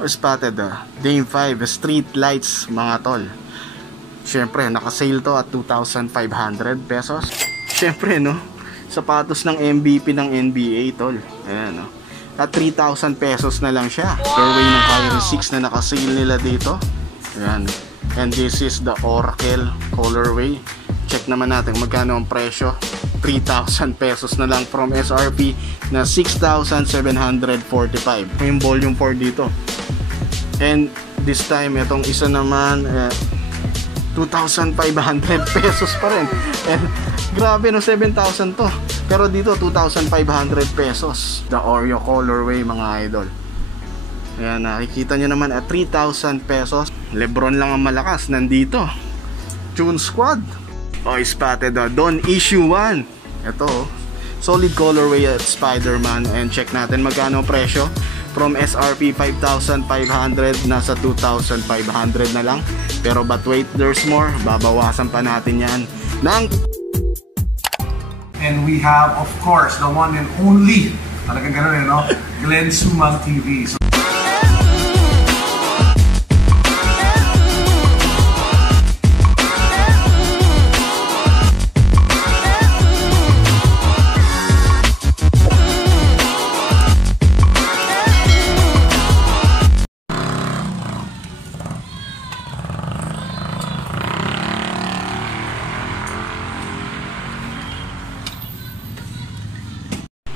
Or spotted Dame 5 street lights mga tol. Syempre naka-sale to at 2,500 pesos. Syempre no, sapatos ng MVP ng NBA tol. Ayan no, at 3,000 pesos na lang siya. Colorway ng Kyrie 6 na naka-sale nila dito. Ayan. And this is the Oracle colorway. Check naman natin magkano ang presyo. 3,000 pesos na lang from SRP na 6,745. Yung volume 4 dito. And this time itong isa naman 2,500 pesos pa rin. And grabe no, 7,000 to. Pero dito 2,500 pesos. The Oreo colorway mga idol. Ayan, nakikita nyo naman at 3,000 pesos. Lebron lang ang malakas, nandito. Tune Squad. Spotted Don Issue 1. Ito solid colorway at Spider-Man. And check natin magkano presyo. From SRP 5,500 nasa 2,500 na lang. Pero but wait, there's more. Babawasan pa natin yan ng... And we have of course the one and only, talagang ganun no? Glenn Sumang TV. So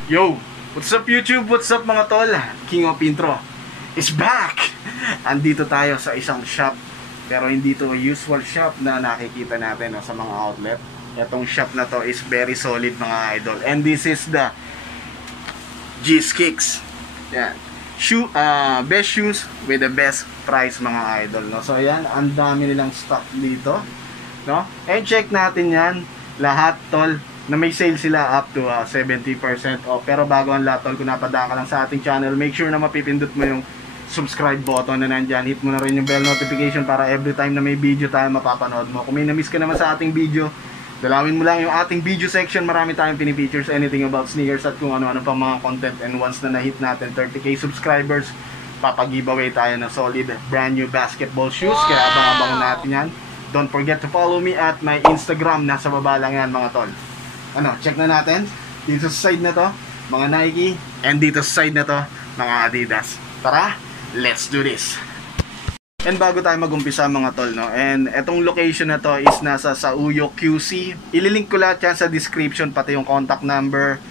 Yo! What's up YouTube? What's up mga tol? King of Intro is back! Andito tayo sa isang shop. Pero hindi to usual shop na nakikita natin sa mga outlet. Itong shop na to is very solid mga idol. And this is the G's Kicks. Yan. Best shoes with the best price mga idol. No? So ayan, ang dami nilang stock dito. No? And check natin yan. Lahat tol na may sale sila up to 70% off. Pero bago ang lahat tol, kung napadaan ka lang sa ating channel, make sure na mapipindot mo yung subscribe button na nandyan. Hit mo na rin yung bell notification para every time na may video tayo mapapanood mo. Kung may na-miss ka naman sa ating video, dalawin mo lang yung ating video section. Marami tayong pinipictures, anything about sneakers at kung ano-ano pang mga content. And once na na-hit natin 30k subscribers, papag-giveaway tayo ng solid brand new basketball shoes. Kaya abang-abang natin yan. Don't forget to follow me at my Instagram. Nasa baba lang yan mga tol. Check na natin. Dito sa side na to, mga Nike. And dito sa side na to, mga Adidas. Tara, let's do this. And bago tayo mag-umpisa mga tol, no? And etong location na to is nasa Sauyo QC. Ililink ko lahat yan sa description, pati yung contact number,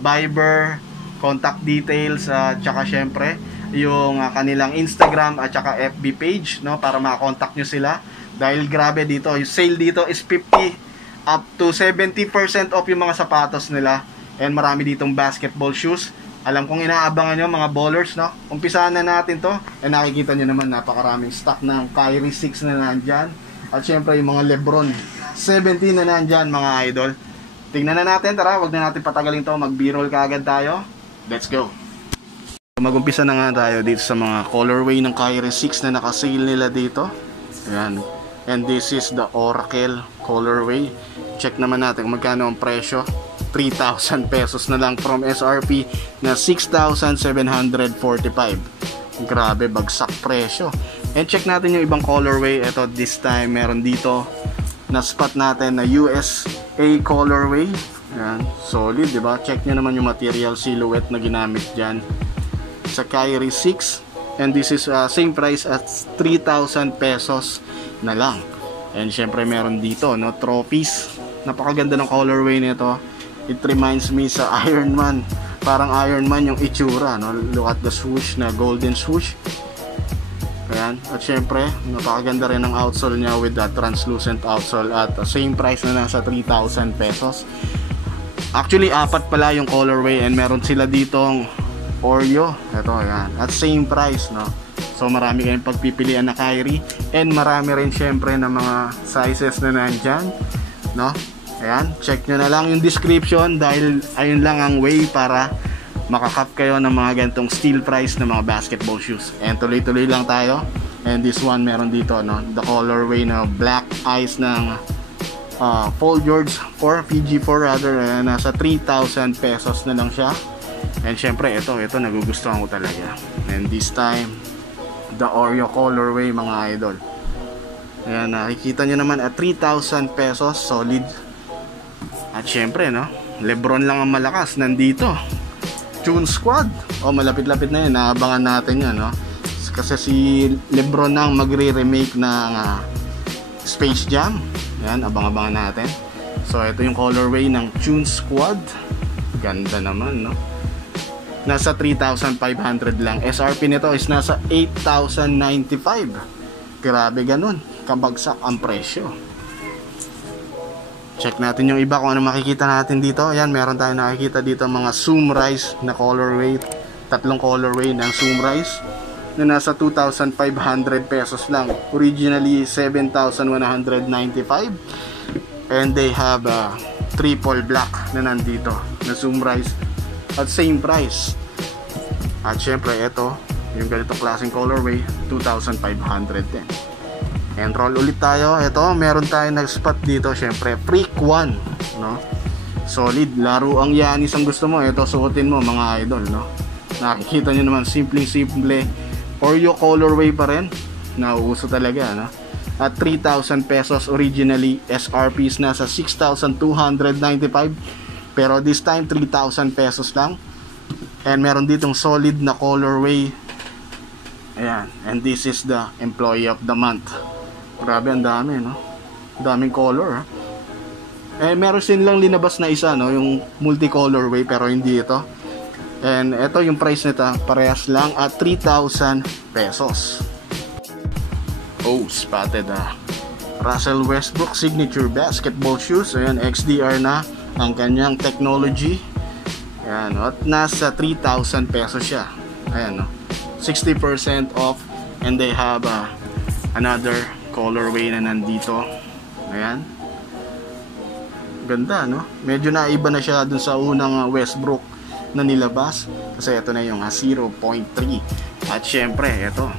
Viber, contact details, tsaka syempre yung kanilang Instagram at tsaka FB page, no? Para makakontakt nyo sila. Dahil grabe dito, yung sale dito is 50 up to 70% off yung mga sapatos nila. And marami ditong basketball shoes. Alam kong inaabangan nyo mga ballers, no? Umpisahan na natin to. And nakikita nyo naman napakaraming stock ng Kyrie 6 na nandyan. At syempre yung mga Lebron 17 na nandyan mga idol. Tingnan na natin, tara, wag na natin patagalin to. Mag-b-roll kaagad tayo. Let's go. Mag-umpisa na nga tayo dito sa mga colorway ng Kyrie 6 na naka-sale nila dito. Ayan. And this is the Oracle colorway. Check naman natin kung magkano ang presyo. 3,000 pesos na lang from SRP na 6,745. Grabe, bagsak presyo. And check natin yung ibang colorway. Ito, this time meron dito na spot natin na USA colorway. Ayan, solid, diba? Check nyo naman yung material silhouette na ginamit dyan sa Kyrie 6. And this is same price at 3,000 pesos na lang. And syempre meron dito, no, trophies. Napakaganda ng colorway nito. It reminds me sa Iron Man. Parang Iron Man yung itsura, no? Look at the swoosh na golden swoosh. Ayan. At syempre, napakaganda rin ng outsole niya with that translucent outsole at same price na nasa 3,000 pesos. Actually, apat pala yung colorway and meron sila ditong Oreo. Ito, ayan. At same price, no? So marami kayong pagpipilian na Kyrie. And marami rin syempre na mga sizes na nandyan, no? Ayan, check nyo na lang yung description. Dahil ayun lang ang way para makakap kayo ng mga gantong steel price na mga basketball shoes. And tuloy-tuloy lang tayo. And this one meron dito, no? The colorway na black eyes ng Paul George 4, PG4 rather. Nasa 3,000 pesos na lang siya. And syempre ito nagugustuhan ko talaga. And this time the Oreo colorway mga idol. Ayan, nakikita nyo naman at 3,000 pesos solid. At syempre no, Lebron lang ang malakas nandito. Tune Squad, malapit-lapit na yun, naabangan natin yan no? Kasi si Lebron nang magre-remake ng Space Jam. Yan, abang-abangan natin. So ito yung colorway ng Tune Squad. Ganda naman no. Nasa 3,500 lang. SRP nito is nasa 8,095. Grabe ganun, kabagsak ang presyo. Check natin yung iba kung ano makikita natin dito. Ayan, meron tayong nakikita dito mga Zoom Rise na colorway. Tatlong colorway ng Zoom Rise na nasa 2,500 pesos lang. Originally 7,195. And they have triple black na nandito na Zoom Rise at same price. At syempre ito yung ganitong klaseng colorway 2,500 din. And roll ulit tayo. Ito meron tayong nag-spot dito, syempre Freak 1 no? Solid, laro ang Yanis ang gusto mo, ito suotin mo mga idol no? Nakikita nyo naman, simple Oreo colorway pa rin, nauuso talaga no? At 3,000 pesos originally. SRPs nasa 6,295. Pero this time 3,000 pesos lang. And meron ditong solid na colorway. Ayan. And this is the employee of the month. Grabe, ang dami no. Daming color. Meron silang linabas na isa no, yung multi-colorway, pero hindi ito. And ito yung price nito, parehas lang at 3,000 pesos. Spotted Russell Westbrook signature basketball shoes. Ayan, XDR na ang kanyang technology. Ayan, at nasa 3,000 pesos siya. Ayan, no? 60% off. And they have another colorway na nandito. Ayan. Ganda, no? Medyo naiba na siya dun sa unang Westbrook na nilabas. Kasi ito na yung 0.3. At syempre, ito.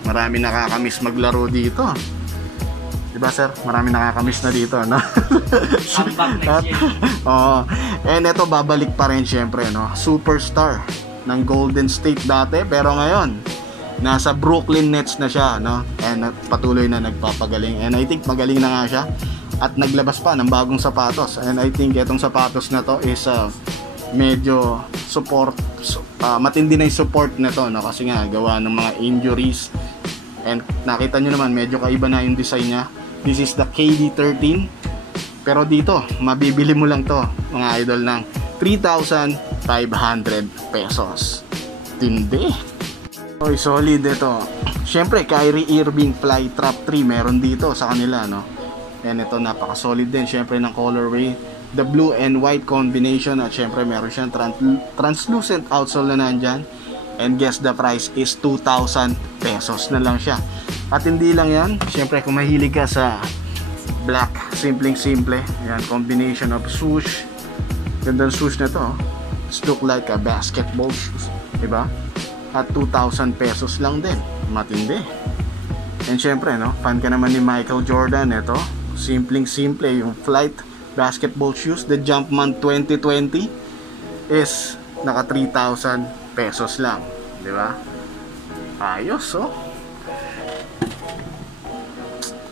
Marami nakakamiss maglaro dito. Diba sir? Marami nakakamiss na dito, no? Come back next year. And ito babalik pa rin syempre, no? Superstar ng Golden State dati, pero ngayon nasa Brooklyn Nets na siya, no? And patuloy na nagpapagaling. And I think magaling na nga siya. At naglabas pa ng bagong sapatos. And I think itong sapatos na to is medyo support, matindi na yung support na to, no? Kasi nga gawa ng mga injuries. And nakita nyo naman, medyo kaiba na yung design nya. This is the KD13. Pero dito, mabibili mo lang to mga idol ng 3,500 pesos. Tindi. Oy, solid ito. Syempre, Kyrie Irving Flytrap 3 meron dito sa kanila, no? And ito, napaka-solid din syempre ng colorway. The blue and white combination. At syempre, meron siyang translucent outsole na nandyan. And guess the price is 2,000 pesos na lang siya. At hindi lang yan, syempre kung mahilig ka sa black, simple, yan, combination of swoosh. Gandang swoosh na to, it's look like a basketball shoes, diba? At 2,000 pesos lang din, matindi. And syempre, no, fan ka naman ni Michael Jordan, ito, simple yung flight basketball shoes. The Jumpman 2020 is naka 3,000 pesos lang, di ba? Ayos, oh.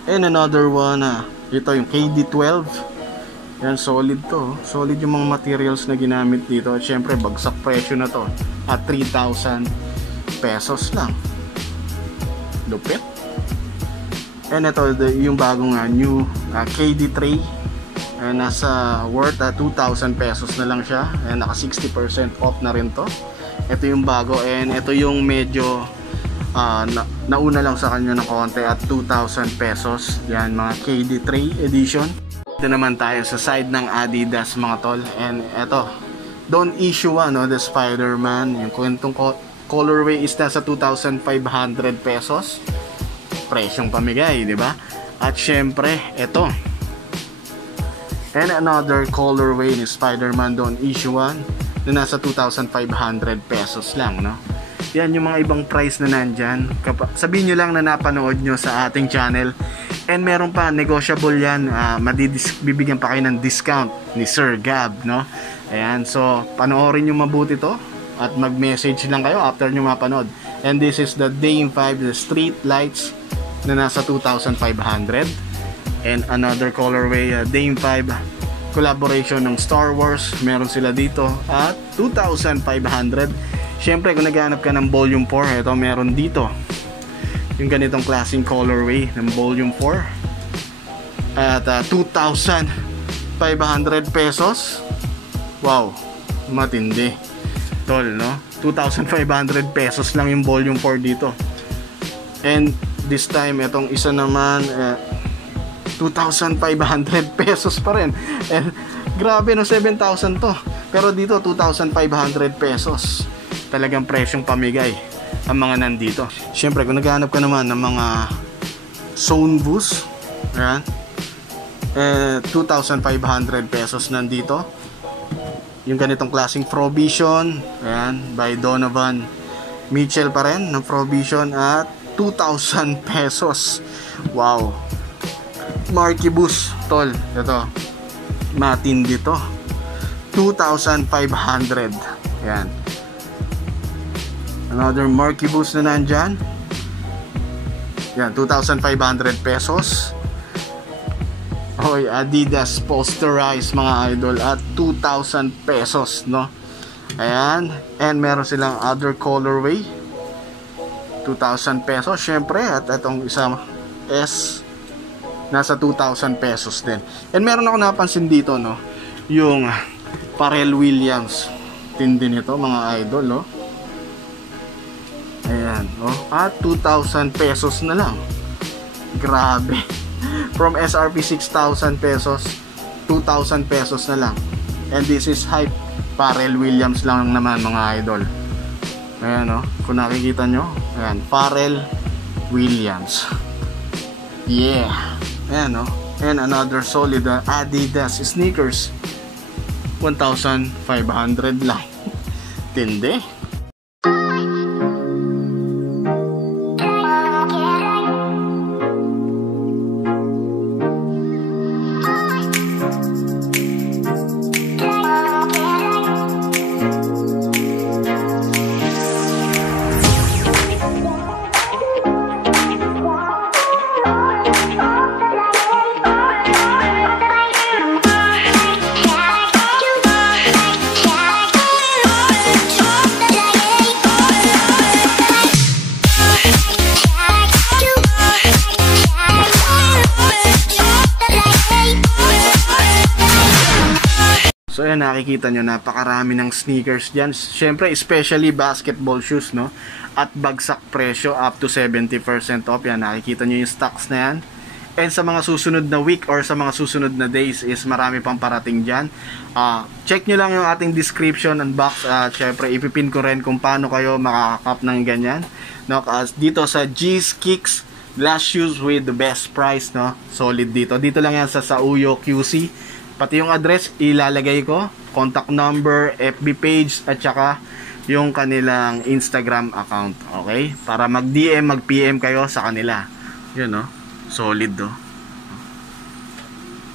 And another one, ito yung KD12. Yan, solid to. Solid yung mga materials na ginamit dito. At syempre, bagsak presyo na to. At 3,000 pesos lang. Lupit. And ito, yung bagong new KD3. Nasa worth 2,000 pesos na lang siya. And naka 60% off na rin to. Ito yung bago, and ito yung medyo nauna lang sa kanya ng konti at 2,000 pesos. Yan, mga KD3 edition. Ito naman tayo sa side ng Adidas mga tol. And ito, don't issue no, the Spider-Man. Yung kwentong colorway is nasa 2,500 pesos. Presyong pamigay, di ba? At syempre, ito. And another colorway ni Spider-Man don't issue one na nasa 2,500 pesos lang, no? Yan yung mga ibang price na nandyan. Sabihin nyo lang na napanood nyo sa ating channel. And meron pa, negotiable yan. Bibigyan pa kayo ng discount ni Sir Gab, no? Ayan, so panoorin nyo mabuti to at mag-message lang kayo after nyo mapanood. And this is the Dame 5, the street lights na nasa 2,500. And another colorway, Dame 5 collaboration ng Star Wars, meron sila dito at 2,500. Syempre kung naghahanap ka ng volume 4, ito meron dito yung ganitong klaseng colorway ng volume 4 at 2,500 pesos. Wow, matindi tol, no? 2,500 pesos lang yung volume 4 dito. And this time itong isa naman 2,500 pesos pa rin. And grabe, no, 7,000 to, pero dito 2,500 pesos. Talagang presyong pamigay ang mga nandito. Syempre kung naghahanap ka naman ng mga zone boost, ayan, 2,500 pesos nandito. Yung ganitong klaseng Provision, ayan, by Donovan Mitchell pa rin ng Provision at 2,000 pesos. Wow. Marky Boost, tol, ito matindi to, 2,500. Ayan, another Marky Boost na nandyan. Yan, 2,500 pesos. Hoy, Adidas posterized mga idol at 2,000 pesos, no? Ayan, and meron silang other colorway, 2,000 pesos syempre. At itong isa S nasa 2,000 pesos din. And meron ako napansin dito, no, yung Pharrell Williams, tindi nito mga idol, no? Ayan, oh, at 2,000 pesos na lang. Grabe. From SRP 6,000 pesos, 2,000 pesos na lang. And this is hype Pharrell Williams lang naman mga idol. Ayan, no, kung nakikita nyo, ayan, Pharrell Williams. Yeah. Ayan, no, and another solid Adidas sneakers, 1,500 lang. Tindi. So ayan, nakikita nyo, napakarami ng sneakers dyan. Siyempre, especially basketball shoes, no? At bagsak presyo, up to 70% off. Yan, nakikita nyo yung stocks na yan. And sa mga susunod na week or sa mga susunod na days is marami pang parating dyan. Check nyo lang yung ating description and box. Siyempre, ipipin ko rin kung paano kayo makakap ng ganyan, no? Dito sa G's Kicks Glass Shoes with the best price, no? Solid dito. Dito lang yan sa Sauyo QC. Pati yung address ilalagay ko, contact number, FB page, at saka yung kanilang Instagram account, okay? Para mag-DM, mag-PM kayo sa kanila. Yun, no? Solid, do.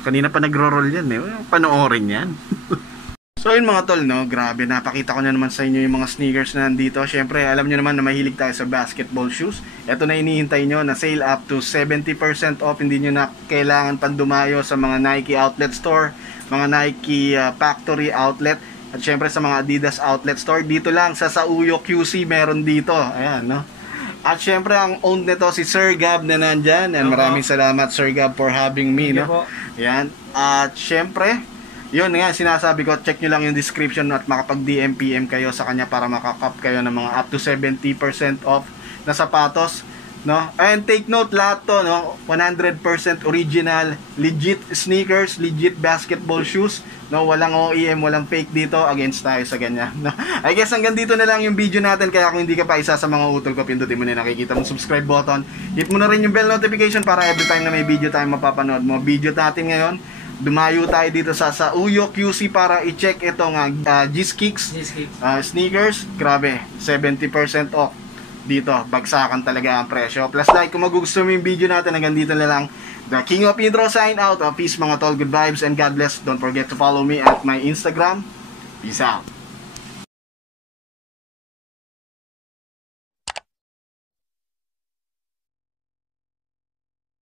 Kanina pa nagro-roll yan, eh. Panoorin yan. So yun mga tol, no? Grabe, napakita ko na naman sa inyo yung mga sneakers na nandito. Syempre, alam nyo naman na mahilig tayo sa basketball shoes. Ito na hinihintay nyo na sale up to 70% off. Hindi nyo na kailangan pandumayo sa mga Nike outlet store, mga Nike factory outlet, at syempre sa mga Adidas outlet store. Dito lang sa Sauyo QC meron dito. Ayan, no? At syempre ang owned nito si Sir Gab na nandyan. And maraming salamat Sir Gab for having me, no? Ayan. At syempre, yun nga, sinasabi ko, check nyo lang yung description at makapag-DM, PM kayo sa kanya para makakap kayo ng mga up to 70% off na sapatos, no? And take note, lahat to, no? 100% original, legit sneakers, legit basketball shoes, no? Walang OEM, walang fake dito. Against tayo sa ganyan, no? I guess hanggang dito na lang yung video natin. Kaya kung hindi ka pa isa sa mga utol ko, pindutin mo na nakikita mong subscribe button. Hit mo na rin yung bell notification para every time na may video tayo mapapanood mo. Video natin ngayon, dumayo tayo dito sa Sauyo QC para i-check itong G's Kicks sneakers. Grabe, 70% off dito. Bagsakan talaga ang presyo. Plus like, kung magugustuhan mo yung video natin, hanggang dito na lang. The King of Intro sign out. Peace mga tol, good vibes and God bless. Don't forget to follow me at my Instagram. Peace out.